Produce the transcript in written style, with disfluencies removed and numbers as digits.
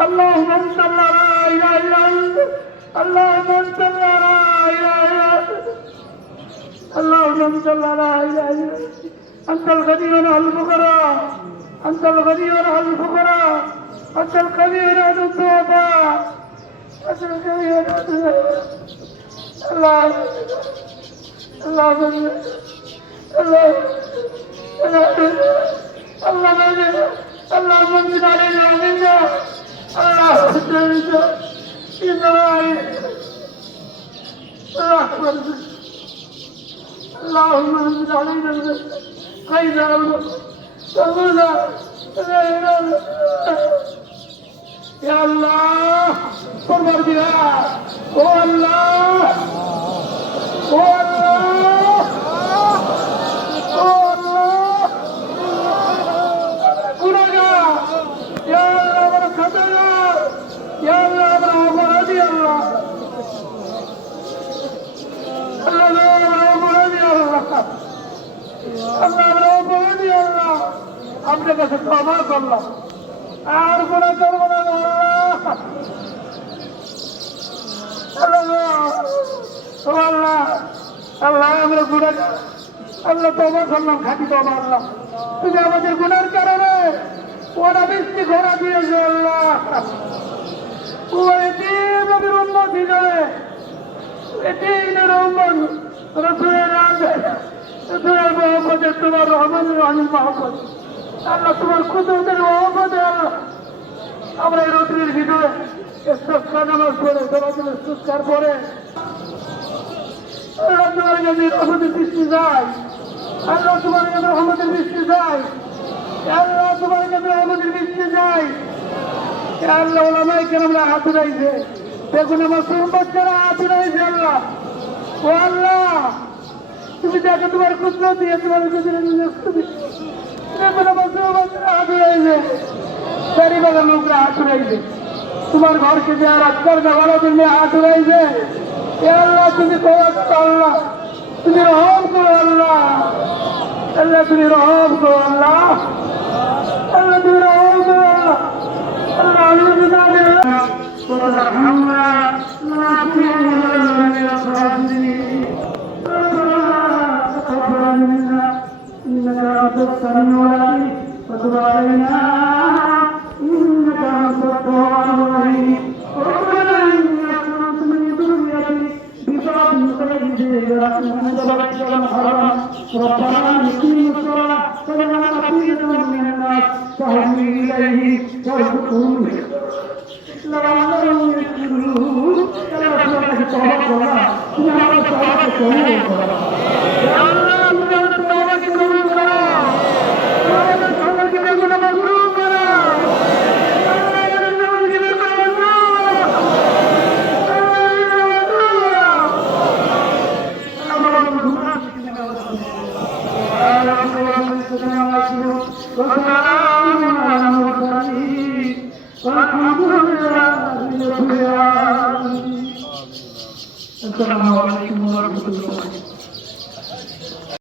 اللهم انت لا اله الا انت اللهم انت لا اله الا انت اللهم انت لا اله الا انت الغني عن الفقراء انت الغني عن الفقراء انت الكبير عن الضعفاء انت الكبير عن الله الله الله اللهم انزل علينا منا اللهم انزل علينا غيظ يا الله پروردگار او الله او الله او الله গুনাহগার ইয়া আল্লাহ আমার খাতাগার ইয়া আল্লাহ আমার অপরাধী আল্লাহ আল্লাহ আমার অপরাধী আল্লাহ আল্লাহ আমার অপরাধী আল্লাহ আপনার কাছে ক্ষমা করলাম আর গুনাহ করব না আল্লাহ আল্লাহ আল্লাহ আমরা গুনাহগার আল্লাহ তওবা করলাম খাঁটি তওবা আল্লাহ তুমি আমাদের গুনার কারণে ওরা বৃষ্টি ঘোরা দিয়েছে আল্লাহ নবীর উম্মত হিসেবে রসুলের মহব্বতে তোমার রহমানের রহিম মহব্বত আল্লাহ তোমার কুদরতের মহব্বতে আল্লাহ আমরা এই রোদ্রের ভিতরে ইস্তিগফার নামাজ পড়ে তোমাদের ইস্তিগফার পড়ে আল্লাহ তোমার কাছে রহমতের বৃষ্টি যায় আল্লাহ তোমার কাছে রহমতের বৃষ্টি যায় আল্লাহ তোমার কাছে রহমতের বৃষ্টি যায় আল্লাহ ওলামায়ে কেরামরা হাত উঠাইছে দেখুন আমার বাচ্চারা হাত উঠাইছে আল্লাহ ও আল্লাহ তুমি দেখো তোমার কুদরত দিয়ে তোমার দেখুন আমার বাচ্চারা হাত উঠাইছে চারিবাগান লোকরা হাত উঠাইছে তোমার ঘরকে যে রাস্তার ব্যবহার জন্য হাত উঠাইছে আল্লাহ তুমি দোয়া করো আল্লাহ তুমি রহম করো আল্লাহ আল্লাহ তুমি রহম করো আল্লাহ আল্লাহ তুমি রহম করো আল্লাহ আল্লাহ Assalamualaikum warahmatullahi wabarakatuh.